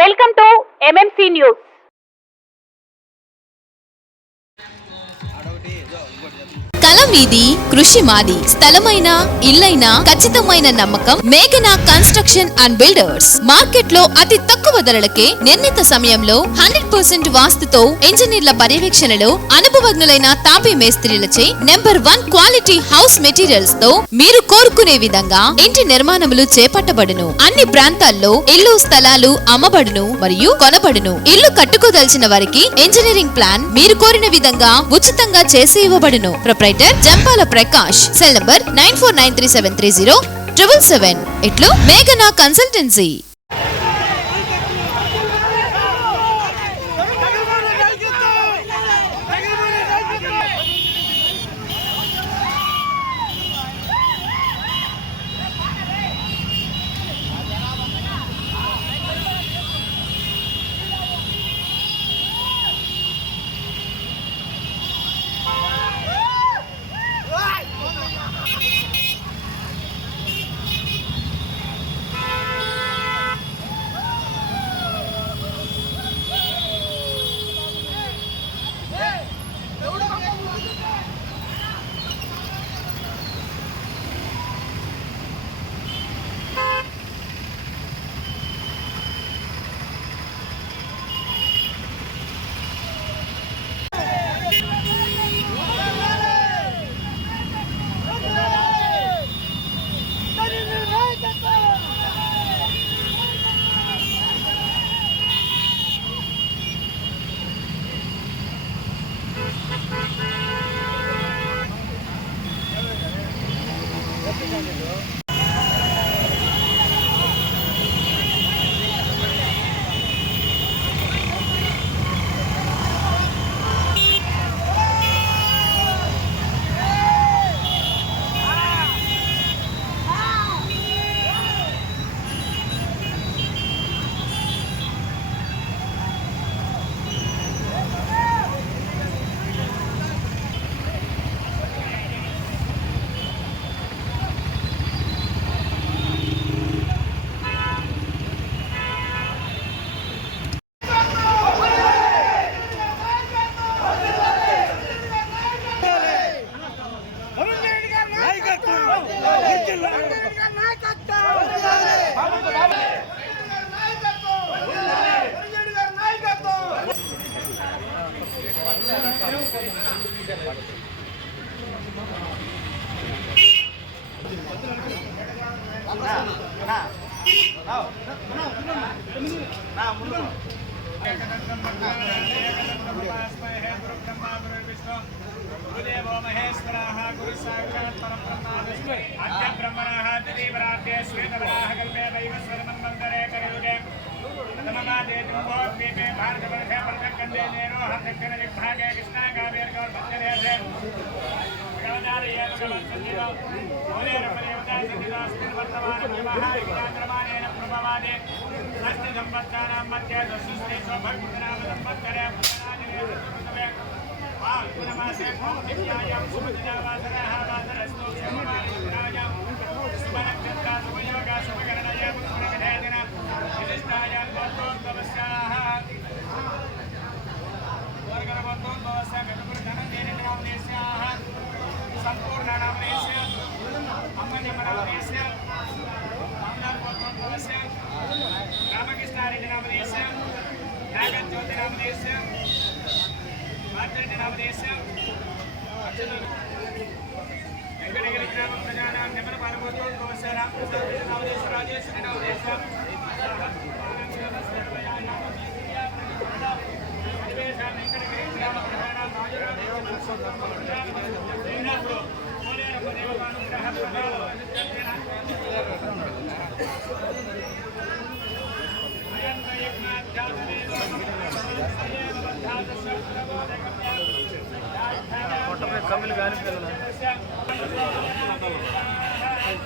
Welcome to MMC news. కళ మీది, కృషి మాది. స్థలమైన, ఇల్లైనా ఖచ్చితమైన నమ్మకం మేఘనా కన్స్ట్రక్షన్ అండ్ బిల్డర్స్. మార్కెట్ లో అతి తక్కువ ధరలకే నిర్ణీత సమయంలో 100% వాస్తుతో ఇంజనీర్ల పర్యవేక్షణలో అనుభవజ్ఞులైన తాపీ మేస్త్రీలచే నెంబర్ 1 క్వాలిటీ హౌస్ మెటీరియల్స్ తో మీరు కోరుకునే విధంగా ఇంటి నిర్మాణములు చేపట్టబడును. అన్ని ప్రాంతాల్లో ఇల్లు స్థలాలు అమ్మబడును మరియు కొనబడును. ఇల్లు కట్టుకోదలిచిన వారికి ఇంజనీరింగ్ ప్లాన్ మీరు కోరిన విధంగా ఉచితంగా చేసి ఇవ్వబడును. Proprietor Jampala Prakash. Cell number 9493307777. ఇట్లు మేఘనా కన్సల్టెన్సీ.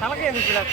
తలకేంది పిల్లలు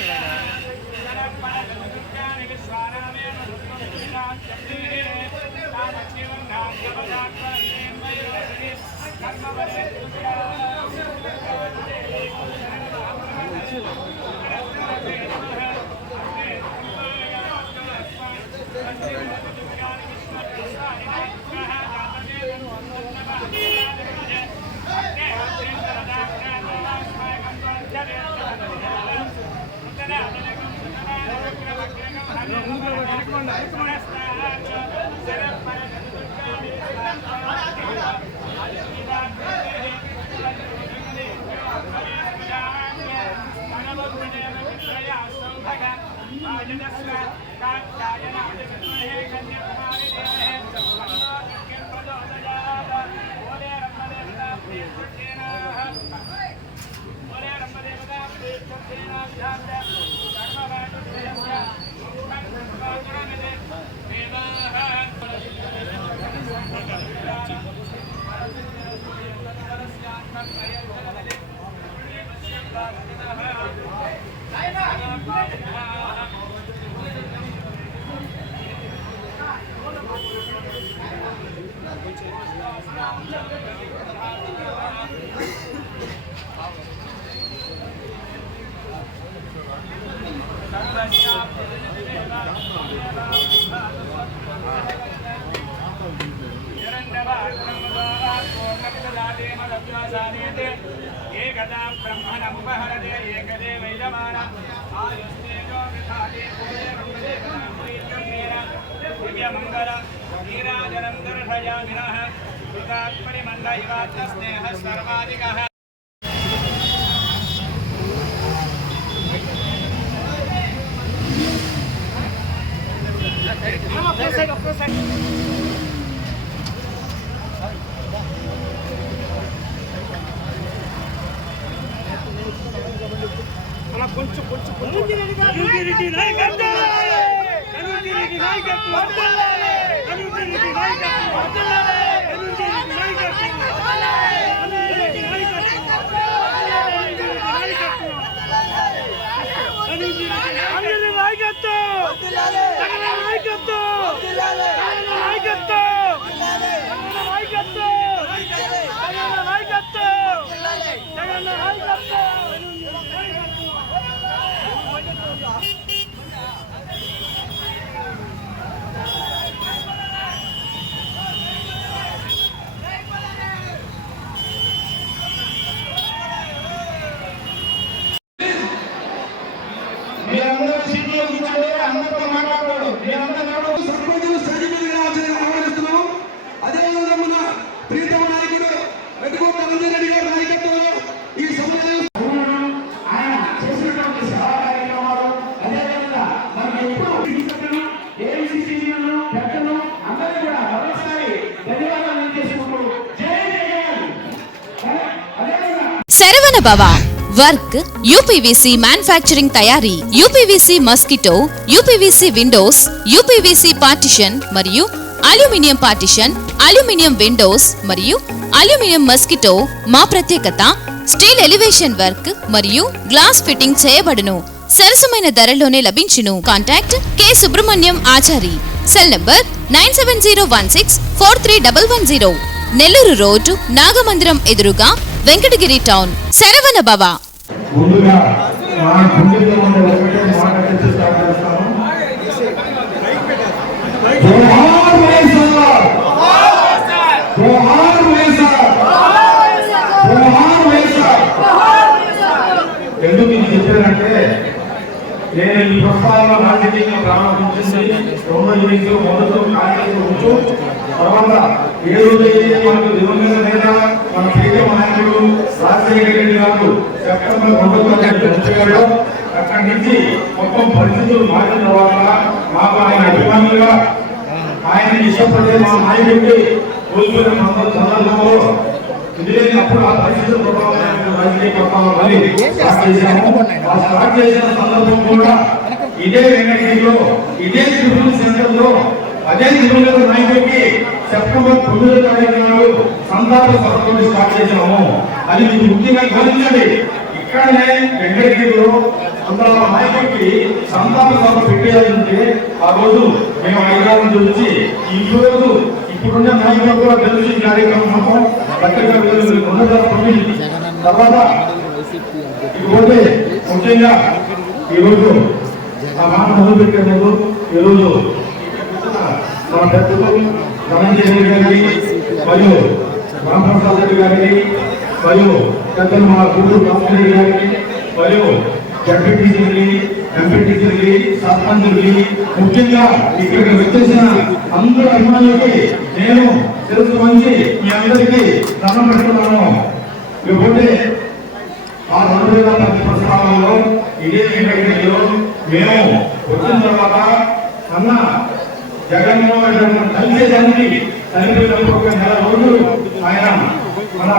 एकदा ब्रह्मणमुपहरते एकदेवैजमान आयुस्तेजो विधाते दिव्यमङ्गल नीराजनं दर्शयामिनः कृतात्मनिमण्डहिवात्मस्नेहः सर्वाधिकः Saravana Bhava work UPVC manufacturing తయారీ UPVC mosquito UPVC windows UPVC partition మరియు అల్యూమినియం పార్టిషన్ అల్యూమినియం విండోస్ మరియు అల్యూమినియం మస్కిటో మా ప్రత్యేకత స్టీల్ ఎలివేషన్ వర్క్ మరియు గ్లాస్ ఫిట్టింగ్ చేయబడును సరసమైన ధరలోనే లభించును contact K Subrahmanyam Achari cell number 9701643110 Nellore road Nagamandiram ఎదురుగా వెంకటగిరి టౌన్ శరవణ భవ ముందుగా మా గుండెల్లో ఉండే ఒకటే మాట చెప్పి స్టార్ట్ చేస్తాను. జోహార్ వైఎస్ఆర్, జోహార్ వైఎస్ఆర్, జోహార్ వైఎస్ఆర్. ఎందుకు ఇది చెప్పారంటే నేను ఈ ప్రస్తావన రాజకీయంగా ప్రారంభించింది 98 మొదటి కార్యక్రమం ఉంచు తర్వాత 7 మనకు దివంగత నేత మన ప్రియతమ నాయకుడు రాజశేఖర రెడ్డి గారు సెప్టెంబర్ 1 వచ్చారు. అక్కడి నుంచి మొత్తం పరిస్థితులు మారిన తర్వాత మాకు ఆయన అభిమానులుగా ఆయన ఇష్టపడే మా నాయకుడికి కోల్పోయిన సందర్భంలో అప్పుడు ఆ పరిస్థితుల ప్రభావం రాజకీయ ప్రభావం స్టార్ట్ చేసిన సందర్భం కూడా ఇదే వెంకటగిరిలో ఇదే త్రిపుర సెంటర్ లో అదే దివంగత నాయకుడికి సెప్టెంబర్ 9 నాడు సంతాప సభ స్టార్ట్ చేశాము. అది మీకు ముఖ్యంగా గమనించండి. ఇక్కడనే వెంకటగిరిలో కొందరు నాయకుడికి సంతాప సభ పెట్టేయాలంటే ఆ రోజు మేము 5 నుంచి వచ్చి ఈ రోజు ఇప్పుడున్న నాయకులు కూడా తెలుసు ఈ కార్యక్రమం మొత్తం తర్వాత ఇకపోతే ముఖ్యంగా ఈరోజు ఆ మాట మొదలు పెట్టే ముందు ఈరోజు మా పెద్దలు ధనంజయ గారికి మరియు రామప్రసాద్ రెడ్డి గారికి మరియు పెద్దలు మా గుంటూరు రామరెడ్డి గారికి మరియు జడ్పీటీసీకి ఎంపీటీసీలకి, సర్పంచులకి, ముఖ్యంగా ఇక్కడికి వచ్చేసిన అందరూ అభిమానులకి నేను తెలుసు మంచి మీ అందరికీ దండం పెడుతున్నాను. ఇకపోతే ఆ 2010 ప్రస్థానంలో ఇదే వెంకటగిరిలో మేము వచ్చిన తర్వాత అన్న జగన్మోహన్ రెడ్డి కలిసేదానికి చనిపోయినప్పుడు ఒక నెల రోజులు ఆయన మన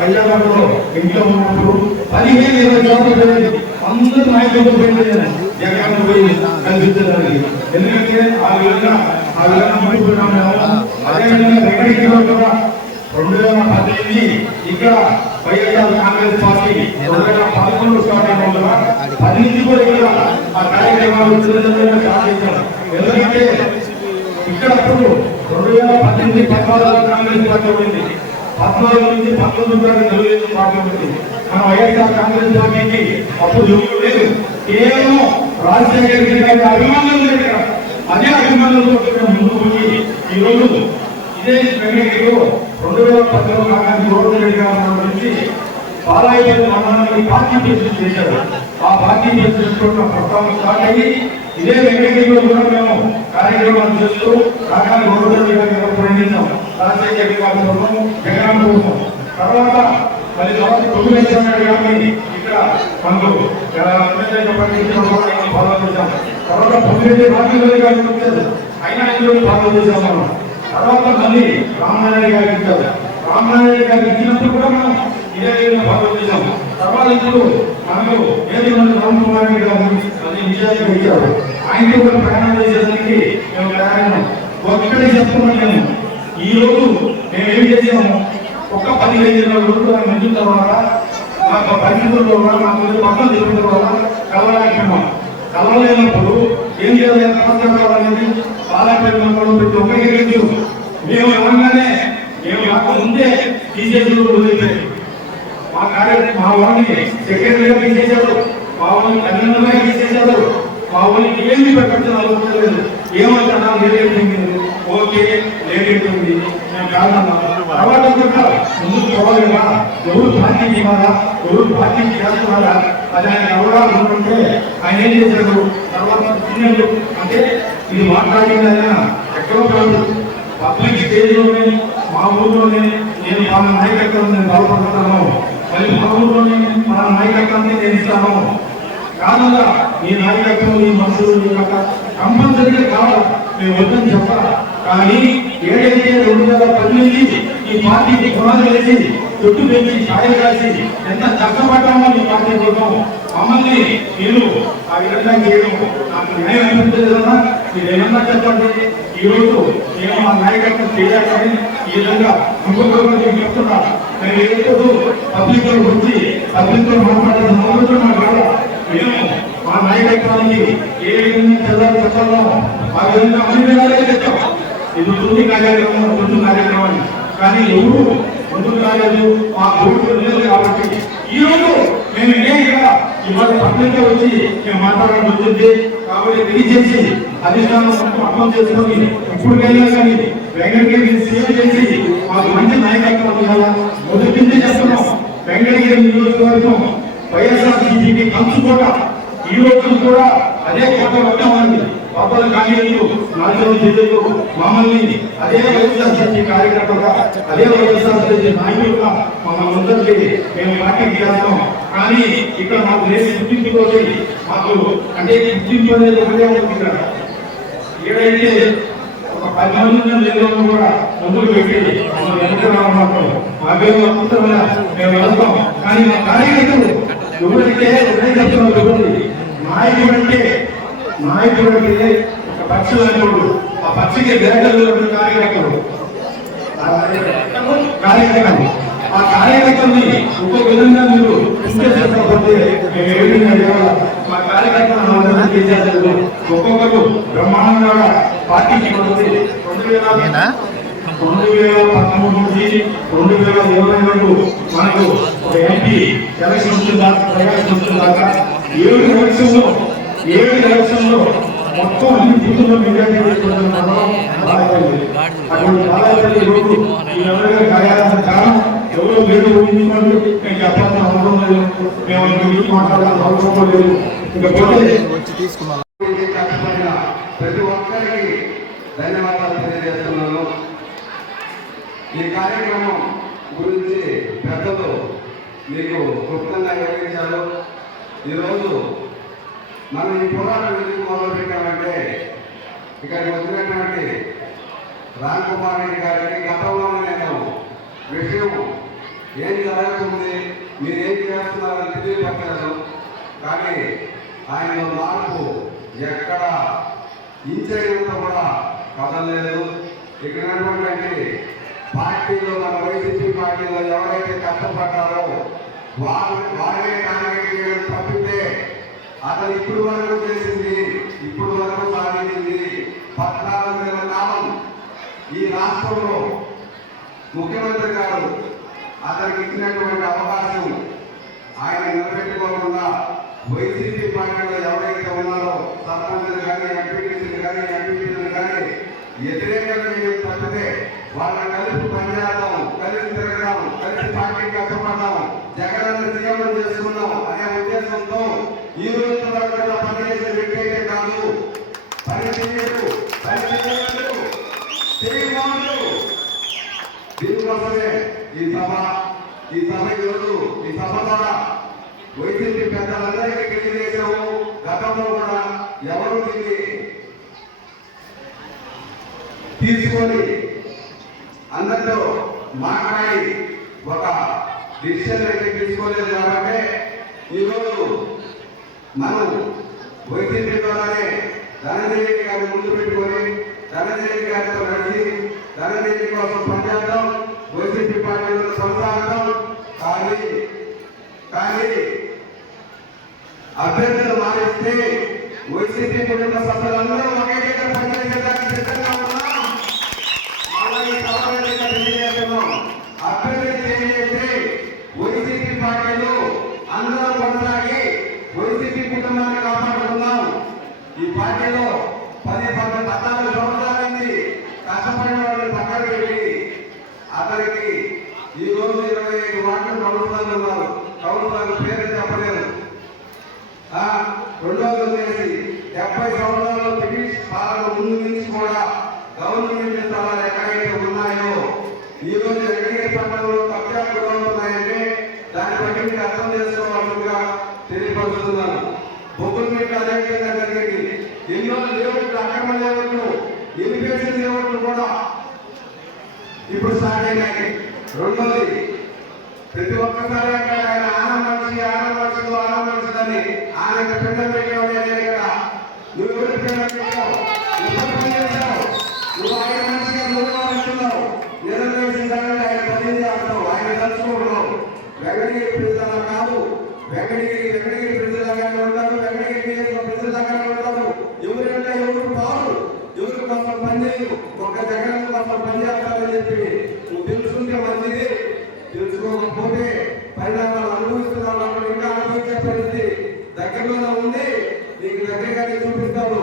కళ్యాణంలో ఇంట్లో ఉన్నప్పుడు 15-20 చోట్ల పోయింది. అందరూ నాయకులతో పోయింది జగన్ పోయి కల్పించడానికి. ఎందుకంటే ఆ విధంగా ముందుకున్నాం మేము. అదేవిధంగా వెంకటగిరిలో కూడా 2018 ఇక్కడ వైఎస్ఆర్ కాంగ్రెస్ పార్టీ 2011 స్టార్ట్ అయిన వల్ల 10 నుంచి కూడా ఇక్కడ ఆ కార్యక్రమాలు స్టార్ట్ చేశారు. ఎందుకంటే ఇక్కడ అప్పుడు 2018-14 కాంగ్రెస్ పార్టీ ఉంది, 14 నుంచి 19 వరకు తెలుగుదేశం పార్టీ ఉంది. మన వైఎస్ఆర్ కాంగ్రెస్ పార్టీకి అప్పుడు ఎవరు లేదు, కేవలం రాజశేఖర రెడ్డి గారి అభిమానులు లేదు. అదే అభిమానులతో ముందుకు పోయి ఈ రోజు ఇదే వెంకటగిరిలో 2010లో కాంగ్రెస్ గోవర్ధన్ రెడ్డి గారు నుంచి బాలాయపల్లి మండలానికి పార్టీ ప్రెసిడెంట్ చేశారు. ఆ పార్టీ ప్రెసిడెంట్ ప్రస్తావన స్టార్ట్ అయ్యి ఇదే వెంకటగిరిలో కూడా మేము కార్యక్రమాలు చేస్తూ కాకాని గోవర్ధన్ రెడ్డి గారు ప్రయాణించాం. రాజశేఖర రెడ్డి గారి కోసం, జగన్ కోసం. తర్వాత మరి తర్వాత కొద్దిగా గారిని ఇక్కడ మనకు ఫాలో చేశాం. తర్వాత పొద్దురెడ్డి రాజశేఖర గారిని వచ్చారు, అయినా ఫాలో చేశాం మనం. తర్వాత మళ్ళీ రామనారాయణ గారికి ఇచ్చారు. రామనారాయణ గారికి ఇచ్చినప్పుడు కూడా మనం ఇదే విధంగా ఫాలో చేశాం. తర్వాత ఇప్పుడు మనకు ఏది రామకుమార్ రెడ్డి గారు అది నిజానికి ఇచ్చారు. ఆయనతో కూడా ప్రయాణం చేసేదానికి మేము ప్రయాణం ఒక్కడే చెప్తున్నాం. ఈ రోజు మేము ఏం చేసాము, ఒక 15 రోజులు ఆయన మంచి తర్వాత మాకు పరిస్థితుల్లో మాకు పక్కన తిరుగుతున్న వల్ల కలవలేకపోయినాం. కలవలేనప్పుడు ఏం చేయాలి, అనేది బాలాపల్లి మండలం ప్రతి ఒక్కరికి తెలుసు. మేము ఇవ్వగానే మేము మాకు ముందే తీసేసి మా వాళ్ళని సెక్రటరీగా తీసేశారు, మా వాళ్ళని కన్వీనర్గా తీసేశారు, మా వాళ్ళకి ఏమి పెట్టలేదు. ఏమంటున్నా లేట్ ఓకే లేట్ అవుతుంది మేము కాదన్నా. తర్వాత ముందుకు పోవాలిగా, ఎవరు పార్టీ ఇవ్వాలా, ఎవరు పార్టీ చేస్తున్నారా అది ఆయన అవగాహన ఉంటుంటే ఆయన ఏం చేశారు. తర్వాత సీనియర్లు అంటే ఇది మాట్లాడింది ఆయన ఎక్కడో కాదు, పబ్లిక్ స్టేజ్లోనే మా ఊళ్ళోనే నేను మన నాయకత్వం నేను బలపడుతున్నాను, మరి మా ఊళ్ళోనే మన నాయకత్వాన్ని నేను ఇస్తాను. కాదన్నా నీ నాయకత్వం, నీ మనుషులు, నీ యొక్క కంపల్సరీగా కావాలి, మేము వద్దని చెప్పాలి. కానీ ఏదైతే 2010 నుంచి ఈ పార్టీకి పునాది వేసి చుట్టూ పెంచి ఛాయలు కాసి ఎంత కష్టపడ్డామో ఈ పార్టీ కోసం మమ్మల్ని నేను ఆ విధంగా చేయడం నాకు న్యాయం అనిపించలేదన్నా. మీరు ఏమన్నా చెప్పండి. ఈ రోజు మేము ఆ నాయకత్వం చేయాలని ఈ విధంగా ఇంకొకరు చెప్తున్నా. మేము ఏదో పబ్లిక్ లో వచ్చి పబ్లిక్ లో మాట్లాడే మాట్లాడాలి. మేము మా నాయకత్వానికి ఏ విధంగా చదవాలి చెప్పాలో ఆ విధంగా అన్ని విధాలుగా చెప్తాం. ఇది తొలి కార్యక్రమాన్ని కానీ ఎవరు ముందుకు రాలేదు, మా కోర్టు లేదు. కాబట్టి ఈ రోజు మేము ఇదేగా ఇవాళ పబ్లిక్ వచ్చి మేము మాట్లాడడం వచ్చింది. కాబట్టి తెలియజేసి అధిష్టానం అర్థం చేసుకొని ఇప్పటికైనా కానీ వెంకటగిరి సేవ చేసి మాకు మంచి నాయకత్వం ఇవ్వాలా. మొదటి నుంచి చేస్తున్నాం. వెంకటగిరి నియోజకవర్గం వైఎస్ఆర్సీపీకి పంచుకోట ఈ రోజు కూడా అదే కోట వచ్చామండి. పాపల కాంగ్రెస్ 4వ జిల్లాలో మమ్మల్ని అదే వైఎస్ఆర్సీపీ కార్యకర్తగా, అదే వైఎస్ఆర్సీపీ నాయకులుగా మమ్మల్ని మేము పార్టీకి చేస్తాం. కానీ ఇక్కడ మాకు లేని గుర్తింపుతోటి మాకు అంటే గుర్తింపు అనేది ఒకటే ఇక్కడ ఏదైతే ఒక 10 మంది లేదో కూడా ముందుకు పెట్టి మమ్మల్ని వెనుకరావడం మాకే అద్భుతమైన మేము వెళ్తాం. కానీ మా కార్యకర్తలు ఎవరైతే చెప్తున్నారు, నాయకుడు అంటే ఒక పక్షి నాయకుడు, ఆ పక్షికి దేవతలు కార్యకర్తలు ఆ కార్యకర్తల్ని ఒక్కొక్క విధంగా మీరు చేసేకపోతే మేము ఏ విధంగా చేయాలి. మా కార్యకర్తలు చేసేది ఒక్కొక్కరు బ్రహ్మాండంగా పార్టీకి 2013 నుంచి 2020 వరకు మనకు ఒక ఎంపీ ఎలక్షన్ వచ్చిందా, దాకా 7 ఎలక్షన్లో మొత్తం అన్ని బూతుల్లో మెజారిటీ అటువంటి బాలాపల్లి రోజు ఈ ఎవరైనా గాయాలని కారణం ఎవరో వేరే ఊహించుకోండి. మేము చెప్పాల్సిన అవసరం లేదు, మేము మాట్లాడాల్సిన అవసరం లేదు. ఇకపోతే వచ్చి తీసుకున్నాను. కష్టపడిన ప్రతి ఒక్కరికి ధన్యవాదాలు తెలియజేస్తున్నాను. ఈ కార్యక్రమం గురించి పెద్దలు మీకు క్లుప్తంగా వివరించారు. ఈరోజు మనం ఈ పోరాటం ఎందుకు మొదలుపెట్టామంటే ఇక్కడికి వచ్చినటువంటి రామ్ కుమార్ రెడ్డి గారికి గతంలో నేను విషయం ఏం జరుగుతుంది, మీరు ఏం చేస్తున్నారని తెలియపరచాను. కానీ ఆయన మార్పు ఎక్కడ ఇంచైనంత కూడా కదలలేదు. ఇక్కడ ఉన్నటువంటి పార్టీలో మన వైసీపీ పార్టీలో ఎవరైతే కష్టపడ్డారో వారినే కాంగ్రెస్ చేయడం తప్పితే అతను ఇప్పుడు వరకు చేసింది, ఇప్పుడు వరకు సాధించింది 14 నెలల కాలం ఈ రాష్ట్రంలో ముఖ్యమంత్రి గారు అతనికి ఇచ్చినటువంటి అవకాశం ఆయన నిలబెట్టుకోకుండా వైసీపీ పార్టీలో ఎవరైతే ఉన్నారో సర్పంచులు కానీ ఎంపీటీసీలు కానీ ఎంపీటీలు కానీ వ్యతిరేకంగా తప్పితే వాళ్ళని కలిసి పనిచేద్దాం, కలిసి తిరగడం, కలిసి పార్టీ కష్టపడదాం, జగన్ సీఎం చేసుకుందాం అనే ఉద్దేశంతో ఈ రోజు వరకు పనిచేసే వ్యక్తి అయితే కాదు. పని చేయడు, దీనికోసమే ఈ సభ ఈరోజు ఈ సభ ద్వారా వైసీపీ పెద్దలందరికీ తెలియజేసాము. గతంలో కూడా ఎవరు దీన్ని తీసుకొని అందరితో మాట్లాడి ఒక డిసిషన్ అయితే తీసుకోలేదు. కాబట్టి ఈరోజు మనం వైసీపీ ద్వారానే ధనంజయ గారిని ముందు పెట్టుకొని ధనంజయ గారితో నడిచి ధనంజయ కోసం పనిచేద్దాం, వైసీపీ పార్టీలో కొనసాగడం. కానీ అభ్యర్థులు మారిస్తే వైసీపీ కుటుంబ సభ్యులందరూ ఒకే దగ్గర పనిచేసేదానికి సిద్ధంగా ఉన్నాం. అభ్యర్థులు చేస్తే వైసీపీ పార్టీలు అందరూ కొనసాగి వైసీపీ కుటుంబాన్ని కాపాడుకుందాం. ఈ పార్టీలో 14 సంవత్సరాలైంది కష్టపడిన వాళ్ళని పక్కన పెట్టి అతనికి ఈ రోజు 25 వార్డులు కౌన్సిలర్లు ఉన్నారు. కౌన్సిలర్లు పేరు చెప్పలేదు. రెండోది వచ్చేసి 70 సంవత్సరాల్లో బ్రిటిష్ పాలన ముందు నుంచి కూడా గవర్నమెంట్ స్థలాలు ఎక్కడైతే ఉన్నాయో ఈ రోజు ఎక్కడికి పట్టణంలో కబ్జా కూడా ఉన్నాయంటే దాన్ని బట్టి మీరు అర్థం చేసుకోవాల్సిందిగా తెలియపరుస్తున్నాను. బొగ్గులు మీకు అదేవిధంగా జరిగింది. ఎన్నో లేఅవుట్లు, అక్రమ లేఅవుట్లు, ఇరిగేషన్ లేఅవుట్లు కూడా ఇప్పుడు స్టార్ట్ అయినాయి. రెండోది ప్రతి ఒక్కసారి ఆయన ఆనందమనిషి అని ఆయన పిండం పెట్టావు. ఇక్కడ నువ్వు ఎవరి పిండం పెట్టావు, నువ్వు ఆయన మనిషిగా నువ్వు అంటున్నావు. నిరంతరం ఆయన పని చేస్తావు, ఆయన తలుచుకుంటున్నావు. వెంకటగిరి ప్రజల కాదు, వెంకటగిరి ప్రజలుగానే ఉంటారు, వెంకటగిరి ప్రజలుగానే ఉంటారు. ఎవరంటే ఎవరు కాదు, ఎవరి కోసం పనిచేయరు, ఒక జగన్ కోసం పనిచేస్తారని చెప్పి నువ్వు తెలుసుకుంటే మంచిది. తెలుసుకోకపోతే పరిణామాలు అనుభవిస్తున్నావు. ఇంకా అనుభవించే పరిస్థితి దగ్గరలో ఉంది. నీకు దగ్గరగానే చూపిస్తాను.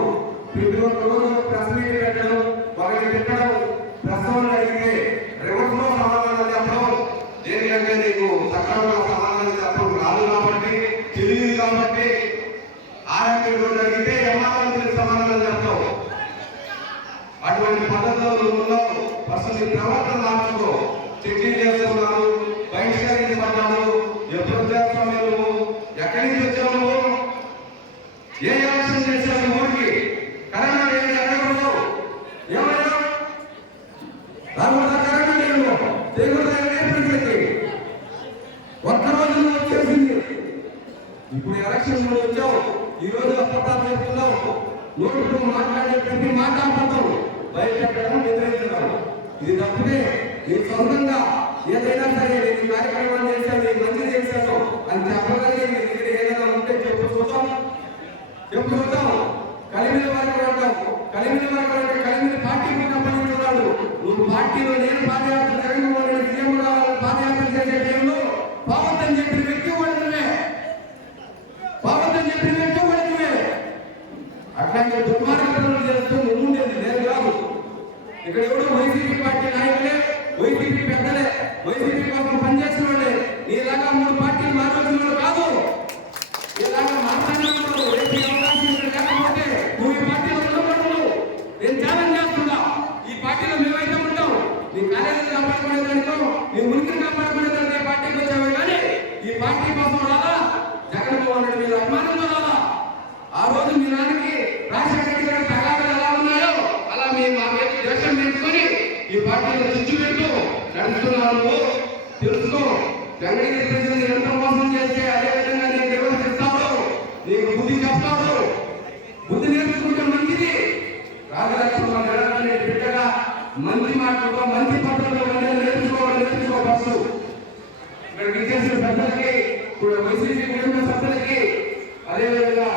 ప్రతి ఒక్క రోజు ప్రెస్ మీట్ పెట్టడం, ఒకటి తిట్టడం, ప్రశ్నలు అడిగితే రివర్స్ లో సమాధానం చెప్పడం. దేనికంటే నీకు సక్రమంగా సమాధానం చెప్పడం రాదు కాబట్టి, తెలియదు కాబట్టి ఆరోగ్య రోజు అడిగితే సమాధానం సమాధానం చెప్తావు. అటువంటి పద్ధతిలో నువ్వు ఉన్నావు. అసలు నీ ప్రవర్తన మార్చుకో. చెక్కింగ్ చేస్తున్నాను, బహిష్కరించబడ్డాను. ఎప్పుడు చేస్తావు నువ్వు? ఎక్కడి నుంచి వచ్చావు నువ్వు? ఏ యాక్షన్ చేశావు ఊరికి? కరోనా ఎక్కడ ఏమయ్యా రాకుండా కరోనా ఒక్కరోజు వచ్చేసింది. ఇప్పుడు ఎలక్షన్ వచ్చావు, ఈ రోజు అప్పటాలు చెప్తున్నావు. నోటితో మాట్లాడే ప్రతి మాట్లాడతావు, బయటపెట్టడం వ్యతిరేకించడం. ఇది తప్పునే. నీ సొంతంగా ఏదైనా సరే నేను కార్యక్రమాలు చేశాను, నేను మంచి చేశాను అని చెప్పగలిగే నీ దగ్గర ఏదైనా ఉంటే చెప్పు చూద్దాం. కలిమిన వరకు అంటాం. కలిమిన వరకు అంటే కలిమిన పార్టీకి సంబంధించున్నాడు. నువ్వు పార్టీలో నేను పాదయాత్ర జగన్మోహన్ రెడ్డి సీఎం కావాలని పాదయాత్ర చేసే టైంలో పావద్దని చెప్పిన వ్యక్తి వాడినవే, పావద్దని చెప్పిన వ్యక్తి వాడినవే. అట్లాంటి దుర్మార్గం చేస్తూ ముందుండేది నేను కాదు. ఇక్కడ ఎవరు వైసీపీ పార్టీ నాయకులే, వైసీపీ పెద్దలే, వైసీపీ కోసం పనిచేసిన వాళ్ళే. నీలాగా 3 పార్టీలు మాట్లాడుతున్న వాళ్ళు కాదు. ఇలాగా మాట్లాడిన వాళ్ళు ఆవేశం తెచ్చుకొని ఈ పార్టీలో చిచ్చు పెట్టు నడుస్తున్నావు తెలుసుకో. వెంకటగిరి ప్రజలు ఎంత మోసం చేస్తే అదే విధంగా నీకు నిర్వర్తిస్తాడు, నీకు బుద్ధి చెప్తాడు. బుద్ధి నేర్చుకుంటే మంచిది. రాజలక్ష్మణ జగన్ బిడ్డగా మంచి మాటలతో మంచి పద్ధతుల్లో నేర్చుకో ఫస్ట్. ఇక్కడ విద్యార్థుల పెద్దలకి, ఇప్పుడు వైసీపీ కుటుంబ సభ్యులకి, అదేవిధంగా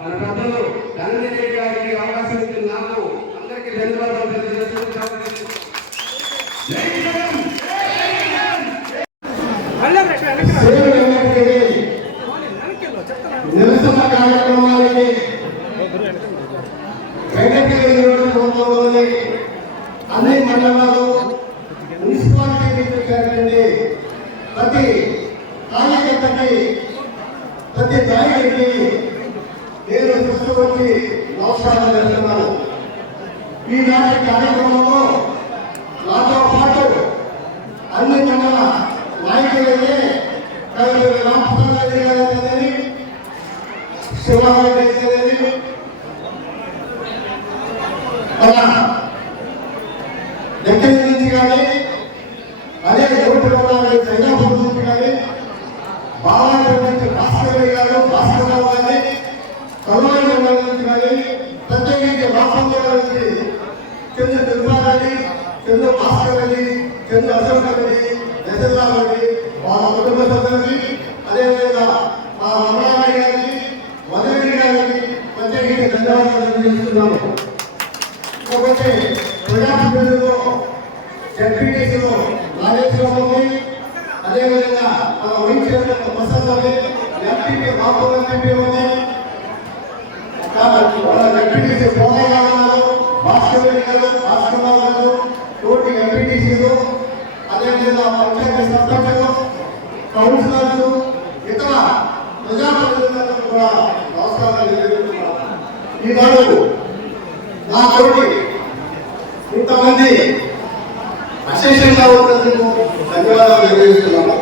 మన పెద్దలు ధనంజయ రెడ్డి గారికి అవకాశం ఇచ్చిన నాకు అందరికీ ధన్యవాదాలు తెలియజేస్తున్నాను. జై జగన్! నిరసన కార్యక్రమానికి వెంకటగిరి నియోజకవర్గంలోని అన్ని మండలాలు మున్సిపాలిటీ ప్రతి కార్యకర్తకి ప్రతి నాయకుడికి నేను తీసుకువచ్చి నమస్కారం చేస్తున్నాను. ఈనాటి కార్యక్రమంలో నాతో పాటు అన్ని మండల నాయకులైతే రామకృష్ణారెడ్డి గారు అయితేనేది, శివారెడ్డి అయితేనేది, మన దగ్గర నుంచి కానీ అదే ఓటు సైనాపూర్ నుంచి కానీ బాలాపూర్ నుంచి భాస్కర్ గారు, భాస్కర్ రావు కానీ, కరుణాయి మండలం నుంచి కానీ, ప్రత్యేకించి రాష్ట్రంలో నుంచి చంద్ర దుర్గారెడ్డి, చంద్ర భాస్కర్ రెడ్డి, చంద్ర అశోక్ రెడ్డి, యశోరావు రెడ్డి, వాళ్ళ కుటుంబ సభ్యులకి, అదేవిధంగా మా రమణారెడ్డి గారికి, మధురెడ్డి గారికి ప్రత్యేకించి ధన్యవాదాలు తెలియజేస్తున్నాము. ఇంకొకటి ప్రజాప్రతినిధులు జడ్పీటీసీలో రాజేశ్వరం ఉంది, అదేవిధంగా మన వైస్ చైర్మన్ ప్రసాద్ ఉంది, ఎంపీపీ బాబు ఎంపీ ఉంది, మన జడ్పీటీసీ పోలయ్య గారు, భాస్కర్ రెడ్డి గారు, భాస్కర్ రావు గారు, తోటి ఎంపీటీసీలు, అదేవిధంగా పంచాయతీ సర్పంచులు, కౌన్సిలర్లు, ఇతర ప్రజాప్రతినిధులందరూ కూడా నమస్కారాలు తెలియజేస్తున్నాను. ఈనాడు నా తోటి ఇంతమంది అశేషంగా ఉన్నందుకు ధన్యవాదాలు తెలియజేస్తున్నాను.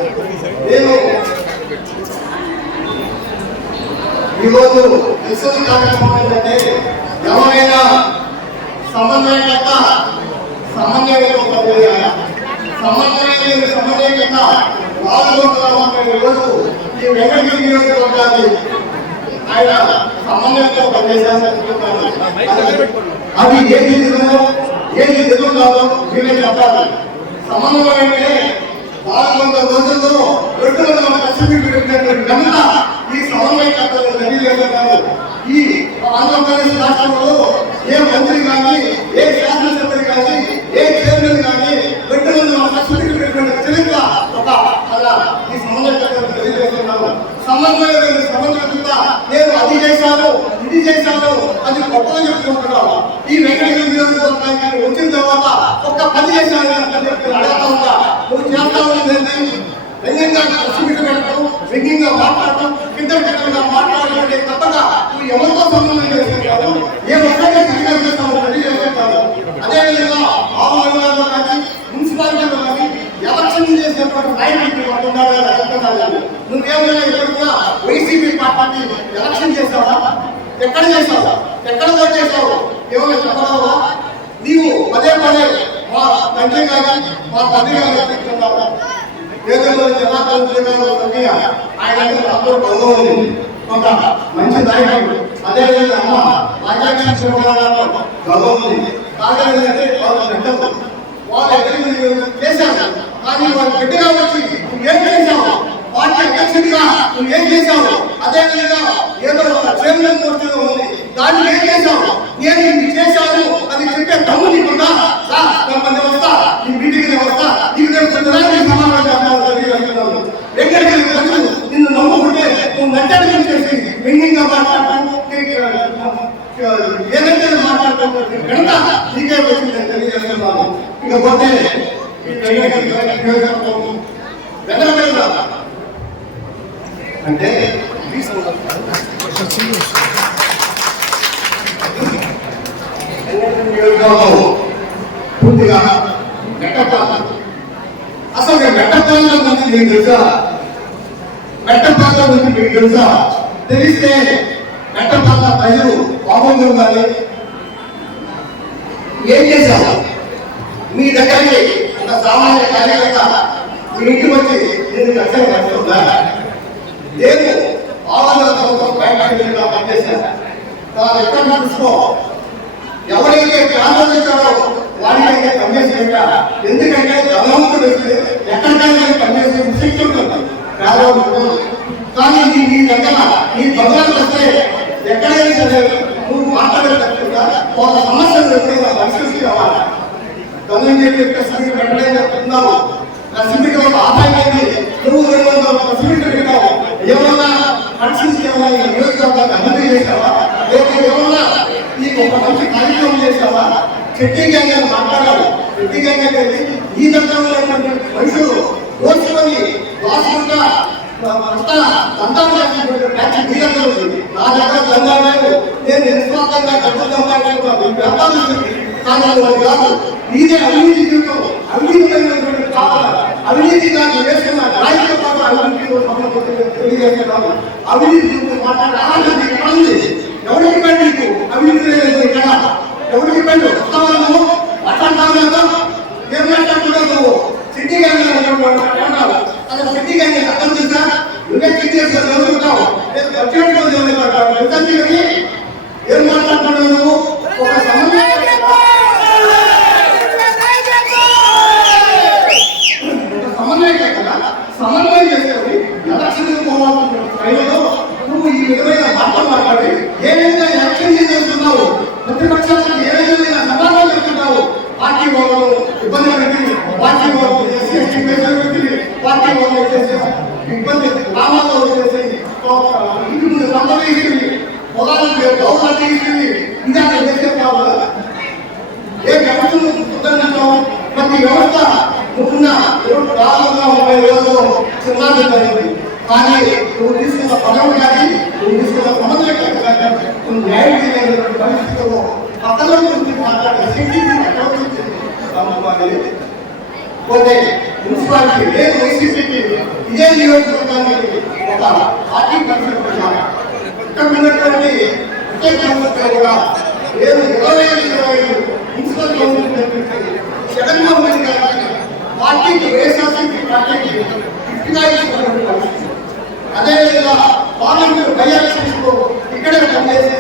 నేను ఈరోజు విశ్వ కార్యక్రమం ఏంటంటే ఎవరైనా సమన్వయకర్త సమన్వయంతో పనిచేయాలి. సమన్వయకర్త రాజగోపాలరావు రోజు ఈ వెంకటగిరి నియోజకవర్గాన్ని ఆయన సమన్వయంతో పనిచేయాలనుకుంటున్నాను. అది ఏది నిజమో ఏది నిజం కాదో మీరే చెప్పాలి. సమన్వయం అంటే 400 రోజుల్లో 200 కష్టపడినటువంటి ఘనత ఈ సమన్వయకర్తలు తెలియజేస్తున్నారు. ఈ ఆంధ్రప్రదేశ్ రాష్ట్రంలో ఏ మంత్రి కానీ, ఏ శాసనసభ్యులు కానీ, ఏ చైర్మన్ కానీ 200 కష్టపడినటువంటి చరిత్ర ఒక అలా ఈ సమన్వయకర్తలు తెలియజేస్తున్నారు. సమన్వయత నేను అది చేశాను, ఇది చేశాను, అది గొప్పగా చెప్పుకుంటున్నాను. ఈ వెంకటగిరి నియోజకవర్గానికి వచ్చిన తర్వాత ఒక్క 10 చేశాను అడగతా ఉందా? నువ్వు చేస్తా ఉన్నది వ్యంగ్యంగా కష్టపెట్టి పెట్టడం, వ్యంగ్యంగా మాట్లాడటం, కిందగా మాట్లాడాలంటే తప్పగా నువ్వు ఎవరితో సంబంధం చేసుకుంటావు, ఏ ఒక్కరిగా తెలియజేస్తావు తెలియజేస్తావు. అదేవిధంగా ఆవులలో కానీ మున్సిపాలిటీలో కానీ ఎలక్షన్ చేసినటువంటి నాయకుడికి చెప్తున్నాను. నువ్వేమైనా ఎప్పుడున్నా వైసీపీ పార్టీ ఎలక్షన్ చేస్తావా? ఎక్కడ చేస్తావా? ఎక్కడ ఓటు చేస్తావు? ఏమైనా చెప్పగలవా? నీవు పదే పదే మా తండ్రి కానీ మా తండ్రి కానీ చెప్తున్నావు. ఏదో ఆయన అందరూ గౌరవం ఉంది, ఒక మంచి నాయకుడు. అదేవిధంగా అమ్మ రాజాక్షి గౌరవం ఉంది. కాదంటే వాళ్ళు ఎక్కడికి చేశారు, కానీ వాళ్ళు గట్టిగా వచ్చి నువ్వేం చేశావు, పార్టీ అధ్యక్షుడిగా నువ్వేం చేశావు, అదేవిధంగా ఏదో ఒక చైర్మన్ పోస్టులో ఉంది, దాన్ని ఏం చేశావు, నేను ఇది చేశాను అది చెప్పే దమ్ము నీకున్నా వస్తా, ఈ మీటింగ్ వస్తా, నీకు నేను సమావేశం తెలియజేస్తున్నాను. వెంకటగిరి ప్రజలు నిన్ను నమ్ముకుంటే నువ్వు నచ్చని చేసి వ్యంగ్యంగా మాట్లాడతాను, ఏదైతే మాట్లాడతాను కనుక నీకే వచ్చిందని తెలియజేస్తున్నాను. ఇకపోతే అంటే పూర్తిగా అసలు మెట్టపాల గురించి మీకు తెలుసా? మెట్టపాల గురించి మీకు తెలుసా? తెలిస్తే మెట్టపాల ప్రజలు బాగుంది కానీ ఏం చేశావు? మీ దగ్గరికి ఒక సామాన్య కార్యకర్త మీ ఇంటికి వచ్చి నేను కష్టం కట్టుకుంటా నేను ఆవాల ప్రభుత్వం బయటగా పనిచేశాను. తాను ఎక్కడ చూసుకో ఎవరైతే ప్రారంభించారో వాడికైతే పనిచేసేట, ఎందుకంటే ధనవంతుడు ఎక్కడికైనా పనిచేసే శక్తి ఉంటుంది ప్రారంభం. కానీ నీ దగ్గర నీ బంగారు వస్తే ఎక్కడైనా సరే నువ్వు మాట్లాడేటట్టుగా ఒక సమస్యను ఎప్పుడైనా పరిస్థితి కావాలి. గవర్నమెంట్ ప్రశ్నకి వెంటనే చెప్తున్నావు ప్రశ్నకి ఒక ఆదాయాన్ని నువ్వు 200 ప్రశ్నలు పెట్టావు. ఏమన్నా పరిస్థితి ఏమైనా నియోజకవర్గాన్ని అభివృద్ధి చేసావా, లేక ఏమన్నా నీకు ఒక మంచి కార్యక్రమం చేసావా? చెట్టి గ్యాంగ్ మాట్లాడాలి. చెట్టి గ్యాంగ్ అంటే ఈ దగ్గర మనుషులు దోచుకొని దాచుకుంటా నా దగ్గర దండాలు నేను నిస్వార్థంగా డబ్బు సంపాదించుకున్నాను. కాదు ఇదే అవినీతి జీవితం. అవినీతిమైనటువంటి అవినీతి నాకు వేసిన రాజకీయ అవినీతి తెలియజేస్తున్నాను. అవినీతి జీవితం మాట్లాడాలి. ఎవరికి పెండు నీకు అవినీతి లేదు ఇక్కడ? ఎవరికి పెండు వస్తావు? మాట్లాడతావు. ఏం మాట్లాడుతున్నావు నువ్వు? సిటీ గాంధీ అసలు సిటీ గాంధీ అర్థం చేసా? నువ్వే సిటీ చదువుకుంటావు. ఏం మాట్లాడుతున్నావు నువ్వు? ఒక సమన్వయం చేసేది ఎలక్షన్ పోవాలనుకుంటున్నావు. నువ్వు ఈ విధమైన మాటలు మాట్లాడి ఏ విధంగా ఎలక్షన్ చేస్తున్నావు? ప్రతిపక్షాలకు ఏ విధమైన సమాధానం చెప్తున్నావు? పార్టీ వాళ్ళు ఇబ్బంది పెట్టి పార్టీ వాళ్ళు పార్టీ వాళ్ళు చేసే ఇబ్బంది గ్రామాల్లో చేసి ఇంటి ముందు రంగవేసి పొలాలకు గౌరవాన్ని ఇంకా చేసే కావాలి. ఏ వ్యవస్థను కుదరనంటావు? ప్రతి వ్యవస్థ ఉన్న 430 రోజులు చిన్నాది. కానీ నువ్వు తీసుకున్న పదవి కానీ నువ్వు తీసుకున్న సమస్య కానీ నువ్వు న్యాయం చేయలేనటువంటి పరిస్థితుల్లో పక్కన గురించి మాట్లాడే శక్తి పోతే మున్సిపాలిటీ లేదు. వైసీపీకి ఇదే నియోజకవర్గానికి ఒక పార్టీ కన్సల్ట్ వచ్చాను. ఇక్కడ ఉన్నటువంటి ప్రత్యేక కూడా లేదు. 25 మున్సిపల్ గవర్నమెంట్ జగన్మోహన్ రెడ్డి గారికి పార్టీకి వైఎస్ఆర్సీపీ పార్టీకి అదేవిధంగా పార్లమెంట్ బైఎలక్షన్స్లో ఇక్కడే పనిచేసి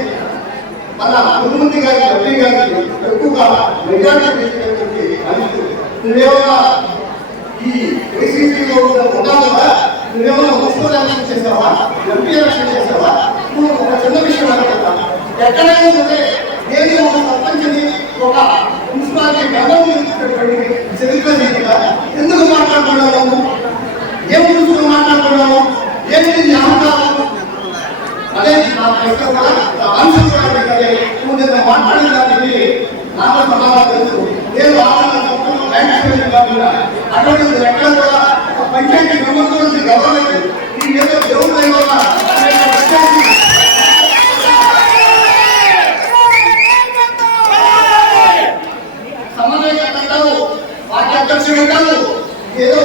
మన ముఖ్యమంత్రి గారికి ఎంపీ గారికి ఎక్కువగా మెజార్టీ తీసుకునేటువంటి పరిస్థితి. నువ్వేమన్నా ఈ వైసీపీలో ఉన్నావు కదా, నువ్వేమన్నా మున్సిపల్ ఎలక్షన్ చేసావా, ఎంపీ ఎలక్షన్ చేసావా? నువ్వు ఒక చిన్న విషయం అనుకుంటా. ఎక్కడైనా సరే నేను ఒక సర్పంచ్ని ఒక మున్సిపాలిటీ చరిత్ర ఎందుకు మాట్లాడుతున్నావు? ఏం గురించి మాట్లాడుతున్నావు? ఏంటి అహంకారం? అదే నా ప్రశ్న ఆన్సర్ నువ్వు నిన్న మాట్లాడిన దానికి నాకు సమాధానం తెలుసు. నేను అటువంటి ఎక్కడ కూడా ఒక పంచాయతీ మెంబర్ గవర్నమెంట్ ఈ ఏదో దేవుడు సమన్వయం అంటావు, పార్టీ అధ్యక్షుడు అంటావు, ఏదో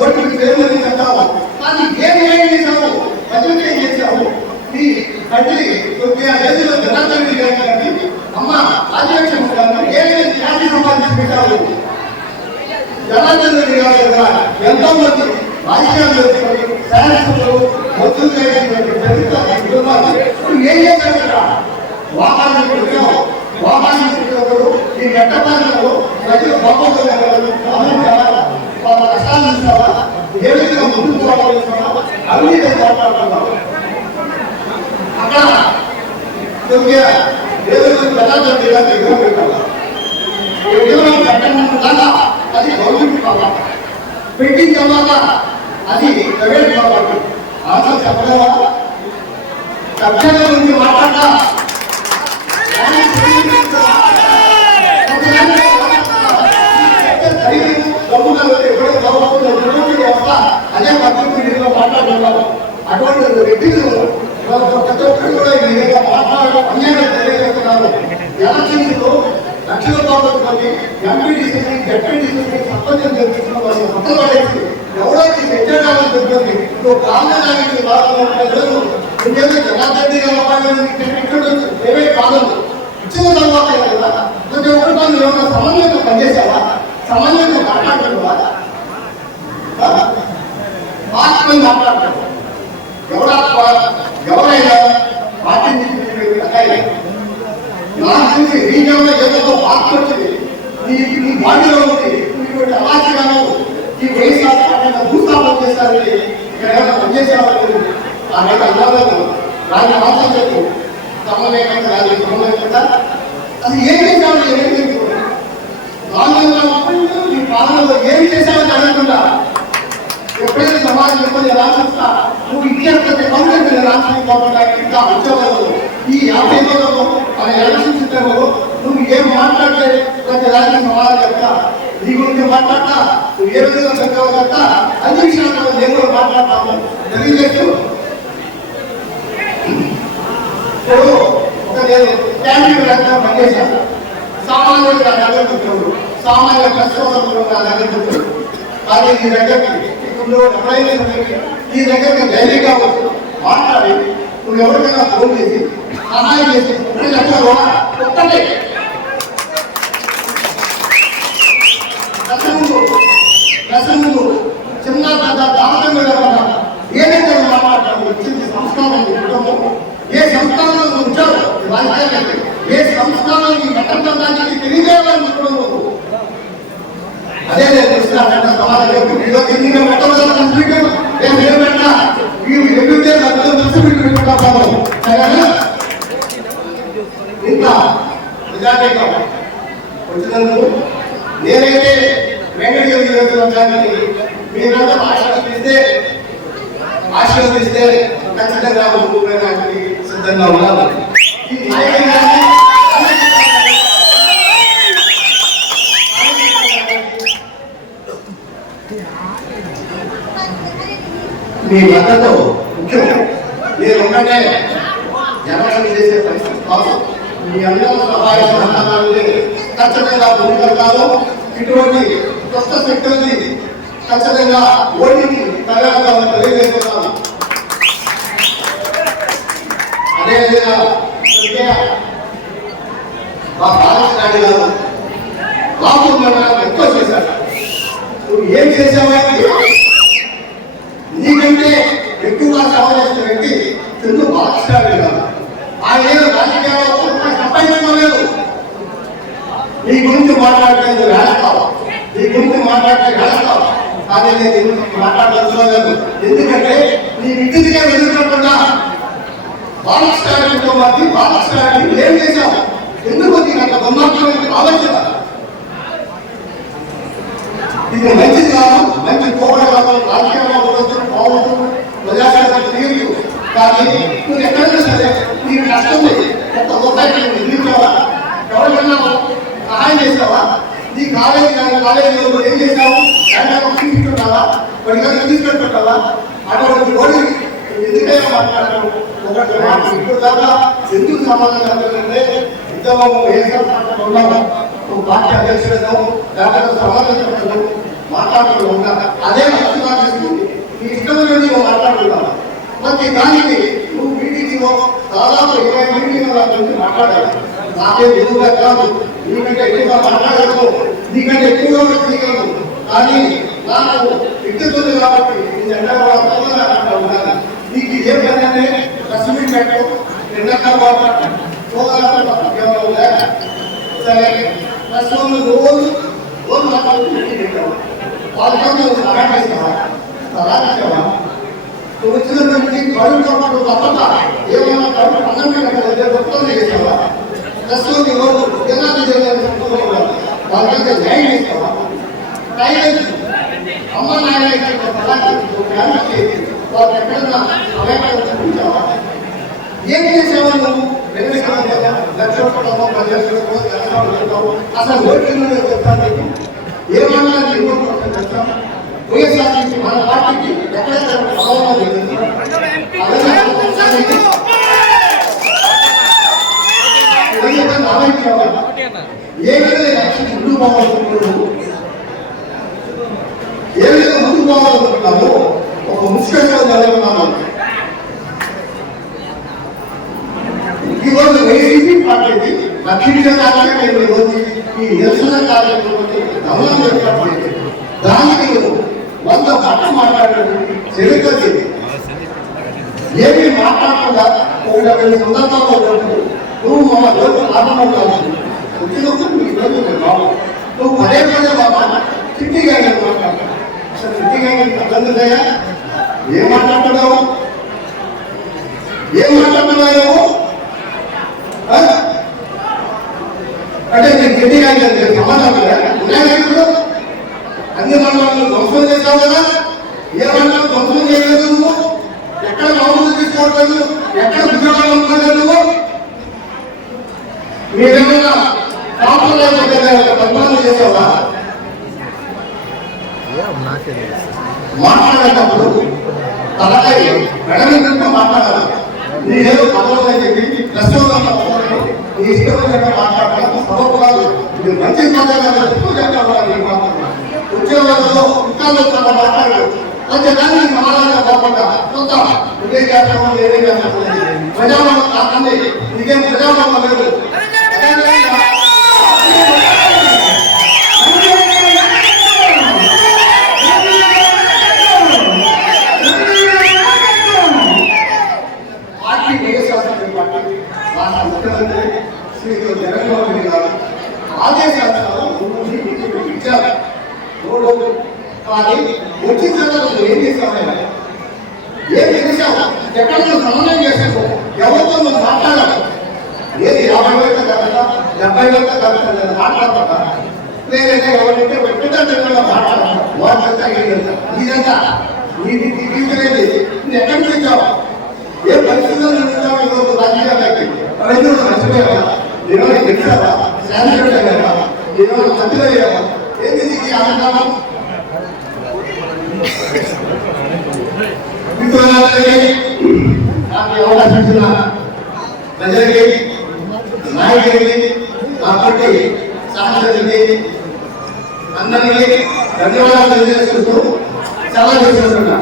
బొట్టు పేరు అంటావు. కానీ ఏం చేసావు? ప్రజలకు ఏం చేసావు? ఈ తండ్రి 9 జనార్దన్ రెడ్డి గారికి అమ్మ రాజ్యాక్షం ఏమేమి శాంతి సంపాదించి పెట్టావు? జనార్దన్ రెడ్డి గారి దగ్గర ఎంతో మంది రాజకీయాలు శాసనసభలు మొత్తం ఏం చేశారు? వాహనాలు వాహనాలు ఈ గట్టపాలలో ప్రజలు బాగోగలరు. వాళ్ళ కష్టాలు చూసావా? ఏ విధంగా ముందుకు పోవాలనుకున్నా అవినీతి మాట్లాడుతున్నావు. అక్కడ అది గవర్నమెంట్ కావాలి, పెట్టిన తర్వాత అది ప్రైవేట్ కావాలి. ఆన్సర్ చెప్పలేవా? కబ్జాల గురించి మాట్లాడా అదే పద్ధతిలో మాట్లాడుతున్నారు. అటువంటి వ్యక్తులు ప్రతి ఒక్కరు కూడా మాట్లాడడం అన్యాయం తెలియజేస్తున్నారు. ఎలక్షన్స్లో లక్షల రూపాయలు ఎంపీడీసీ జడ్పీడీసీ సర్పంచం జరుగుతున్న వాళ్ళు పట్టుబడేసి ఎవరో పెట్టాలని చెప్తుంది. నువ్వు కాంగ్రెస్ ప్రజలు నువ్వేదో జనార్దన్ ఏవే కాదు ఇచ్చిన తర్వాత కదా ప్రతి ఒక్కరు ఏమైనా సమన్వయంతో పనిచేసావా? సమన్వయంగా మాట్లాడతారు కదా, పార్టీ మాట్లాడతారు. ఎవరైనా పార్టీ నాకు తెలిసి రీజన్లో ఏదో పార్టీ వచ్చింది, ఈ బాడీలో ఉంది, ఇటువంటి అవాచ్యగాను ఈ వైఎస్ఆర్ పార్టీ భూస్థాపన చేస్తారని ఇక్కడ ఏమైనా పనిచేసేవాళ్ళు ఆ నేత అన్నారు. దాన్ని అవసరం చెప్పు సమన్వయంగా దాన్ని సమన్వయంగా అసలు ఏం చేశారు, ఏం చేశారు ఈ పాలనలో ఏం చేశారని అడగకుండా ఎప్పుడైతే సమాజం ఇబ్బంది రాష్ట్ర నువ్వు ఇచ్చేస్తే కౌంటర్ రాష్ట్రం ఇంకా ఉద్యోగాలు ఈ 50 రోజుల్లో మన ఎలక్షన్ సిస్టంలో నువ్వు ఏం మాట్లాడితే ప్రతి రాష్ట్ర సమాజం చెప్తా, నీ గురించి మాట్లాడతా, నువ్వు ఏ విధంగా పెద్దగా చెప్తా, అన్ని విషయాల్లో నేను కూడా మాట్లాడతాము. తెలియజేస్తూ ఇప్పుడు ఒక నేను క్యాంటీన్ రంగంగా పనిచేశాను. సామాన్యులు నా దగ్గర కూర్చోడు, సామాన్య కష్టపడుతున్నారు నా దగ్గర కూర్చోడు. కానీ ఈ దగ్గరికి ఎప్పుడైనా ఈ దగ్గరికి ధైర్యంగా వచ్చు మాట్లాడి నువ్వు ఎవరికైనా ఫోన్ చేసి సహాయం చేసి చెప్పారు ఒక్కటే దశములు చిన్న పెద్ద దాతం ఏదైతే మాట్లాడతాను వచ్చింది సంస్కారం కుటుంబం ఏ సంస్థానంలో ఉంచారు రాజకీయాలు ఏ సంస్థానానికి మెట్టడానికి తెలియజేయాలనుకుంటున్నావు. అదే నేను చూస్తున్నాను సమాజం ఇంత నిజానికి వచ్చినందుకు నేనైతే వెంకటగిరి నియోజకవర్గాన్ని మీరంతా ఆశీర్వదిస్తే ఖచ్చితంగా ముందుకు సిద్ధంగా ఉన్నారు. ఈ నాయకులు మీ మద్దతు ముఖ్యం. నేను ఒకటే జనగణన చేసే పరిస్థితి కోసం మీ అందరూ సహాయ సహకారాన్ని ఖచ్చితంగా ముందుకెళ్తాను. ఇటువంటి కొత్త శక్తులని ఖచ్చితంగా ఓటికి తయారుగా తెలియజేస్తున్నాను. అదేవిధంగా మా బాలకృష్ణ గారు రాహుల్ మండలం ఎక్కువ చేశారు. నువ్వు ఏం చేసావంటే నీకంటే ఎక్కువగా సేవ చేసిన వ్యక్తి చంద్రు బాలకృష్ణ గారు. ఆయన రాజకీయాల్లో సంపాదించుకోలేదు. నీ గురించి మాట్లాడితే వేస్తావు, నీ గురించి మాట్లాడితే వేస్తావు, కానీ నేను నీ గురించి మాట్లాడలేదు. ఎందుకంటే నీ విద్యుత్గా ఎదుర్కొంటున్నా బాలకృష్ణ గారితో మాది బాలకృష్ణ గారిని ఏం చేశావు, ఎందుకు నీకు అంత దుర్మార్గమైన ఆలోచన? ఇది మంచిది కాదు, మంచి పోవడం కాదు. రాజకీయాల్లో పోవచ్చు, ప్రజాసేవ తీరు. కానీ నువ్వు ఎక్కడైనా సరే నీకు కష్టం కొత్త రూపాయలు నిర్మించావా, ఎవరికైనా సహాయం చేసావా? నీ కాలేజీ కాలేజీలో ఏం చేసావు? తీసుకుంటావా, వాడికి తీసుకెళ్ళిపెట్టావా? అటువంటి ఓడి ఎందుకైనా మాట్లాడతావు. ఒకటి ఇప్పుడు దాకా ఎందుకు సమాధానం అంటే ఉద్యమం ఉన్నాము, నువ్వు పార్టీ అధ్యక్షుడు లేకపోతే సమాధానం మాట్లాడుతూ ఉంటా. అదే మంచిగా చేస్తుంది. నీ ఇష్టమైన నువ్వు మాట్లాడుతున్నావు. ప్రతి దానికి నువ్వు మీటింగ్లో దాదాపు 20 మీటింగ్ల గురించి మాట్లాడాలి. నాకే ఎదురుగా కాదు, నీకంటే ఎక్కువగా మాట్లాడదు, నీకంటే ఎక్కువగా చేయగలదు. కానీ నాకు విద్యుత్ కాబట్టి ఉండాలి. నీకు ఏ పని కష్టమీ పెట్టు సరే కష్టం రోజు మాట్లాడుతూ వాళ్ళతో సహాయం చేస్తావా, సలహా ఇస్తావా? నువ్వు వచ్చినటువంటి కడుపుతో పాటు తప్పక ఏమైనా కడుపు అన్నం మొత్తం చేస్తావా? కష్టం రోజు ఏనాది వాళ్ళకైతే న్యాయం చేస్తావా? అమ్మ నాయన వాళ్ళు ఎక్కడన్నా అవేకాలు చూపించావా? ఏం చేసేవా నువ్వు? 2 లక్షల రూపాయలు 10 లక్షల రూపాయలు అసలు ఓట్లు చెప్తాను. ఏమన్నా చెప్తాం. వైఎస్ఆర్ మన పార్టీకి ఎక్కడైతే ప్రభావం జరిగింది ఏ విధంగా ముందుకు పోవాలనుకుంటున్నావు, ఏ విధంగా ముందుకు పోవాలనుకుంటున్నావు? ఒక ముఖ్యంగా జరుగుతున్నాను. ఈరోజు వైసీపీ పార్టీకి రక్షించే కార్యక్రమం ఈరోజు ఈ నిరసన కార్యక్రమం చరిత్రకి ఏమీ మాట్లాడకుండా ఒక 70 సందర్భాల్లో నువ్వు మా రోజు ఆనందం కాదు నువ్వు పదే బాబా చిట్టిగా మాట్లాడతావు. అసలు చిట్టిగా అర్థందయ్యా ఏం మాట్లాడుతున్నావు నువ్వు అంటే నేను చిట్టిగా సమాధానం అన్ని మండలాలను ధ్వంసం చేశావు కదా, ఏ మండలం ధ్వంసం చేయలేదు నువ్వు, ఎక్కడ మామూలు తీసుకోవట్లేదు, ఎక్కడ ఉద్యోగాలు అనుకోలేదు నువ్వు, మీరేమన్నా పరిపాలన చేసావా? మాట్లాడేటప్పుడు తలకాయ మెడమిందుకు మాట్లాడాలి. నీకేదో పదవులు అని చెప్పి ప్రశ్నలు నీ ఇష్టమైన మాట్లాడాలి సభకు కాదు. ఇది మంచి ఉద్యోగాలలో ఇంకా మాట్లాడారు అంతేకాని సమాధానం కాకుండా కొంత ఇదే చేస్తామో ఏదే చేస్తామో ప్రజామం కాకండి నీకేం ప్రజామం లేదు. పార్టీ వైఎస్ఆర్సీపీ పార్టీ రాష్ట్ర ముఖ్యమంత్రి శ్రీ జగన్మోహన్ రెడ్డి గారు ఆదేశాలను ఇచ్చారు. కానీ వచ్చిన తర్వాత ఏం చేశావు? ఏం చేశావు? ఎక్కడ సమన్వయం చేశావు? ఎవరితో నువ్వు మాట్లాడాలి? ఏది 50 వేల కవిత 70 వేల కవిత మాట్లాడతా లేదంటే ఎవరైతే పెద్దగా మాట్లాడాలి వాళ్ళంతా ఇదంతా నీది తీసుకునేది నువ్వు ఎక్కడికి తెచ్చావు? ఏ పరిస్థితుల్లో నిలుస్తావు? ఈరోజు రాజకీయాలకి రైతులు నష్టపోయావా? ఈరోజు గెలిచావా? శాంతి అయ్యావా? ఈరోజు మంత్రులయ్యావా? ఏంది నీకు ఆనందం? నాకు అవకాశం ఇచ్చిన ప్రజలకి నాయకులకి కాబట్టి సహచరులకి అందరికీ ధన్యవాదాలు తెలియజేసుకుంటూ చాలా చేసుకుంటున్నా.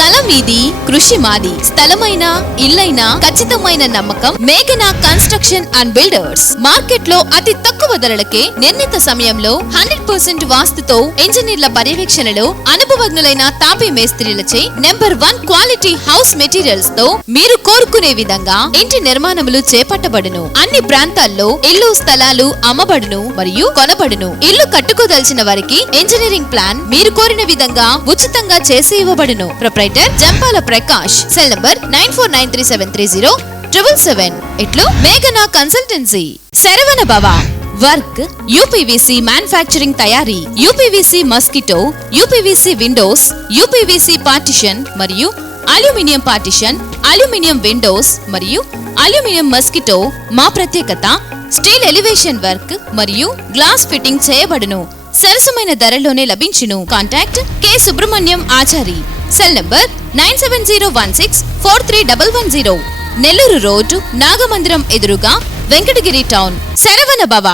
కల మీది కృషి మాది. స్థలమైన ఇల్లైనా ఖచ్చితమైన నమ్మకం మేఘనా కన్స్ట్రక్షన్ అండ్ బిల్డర్స్. మార్కెట్ లో అతి తక్కువ ధరలకే నిర్ణీత సమయంలో 100% వాస్తుతో ఇంజనీర్ల పర్యవేక్షణలో అనుభవజ్ఞులైన తాపీ మేస్త్రీలచే నెంబర్ 1 క్వాలిటీ హౌస్ మెటీరియల్స్ తో మీరు కోరుకునే విధంగా ఇంటి నిర్మాణములు చేపట్టబడును. అన్ని ప్రాంతాల్లో ఇల్లు స్థలాలు అమ్మబడును మరియు కొనబడును. ఇల్లు కట్టుకోదలిచిన వారికి ఇంజనీరింగ్ ప్లాన్ మీరు కోరిన విధంగా ఉచితంగా చేసి ఇవ్వబడును. Proprietor Jampala Prakash. Cell number 9493307777. ఇట్లు మేఘనా consultancy. Saravana Bhava work UPVC manufacturing తయారీ, UPVC mosquito, UPVC windows, UPVC partition మరియు అల్యూమినియం పార్టిషన్, అల్యూమినియం విండోస్ మరియు అల్యూమినియం మస్కిటో. మా ప్రత్యేకత స్టీల్ ఎలివేషన్ వర్క్ మరియు గ్లాస్ ఫిట్టింగ్ చేయబడును. సరసమైన ధరలోనే లభించును. Contact K Subrahmanyam Achari. Cell number 9706431110. Nellore road Nagamandiram ఎదురుగా వెంకటగిరి టౌన్. శరవణ భవ.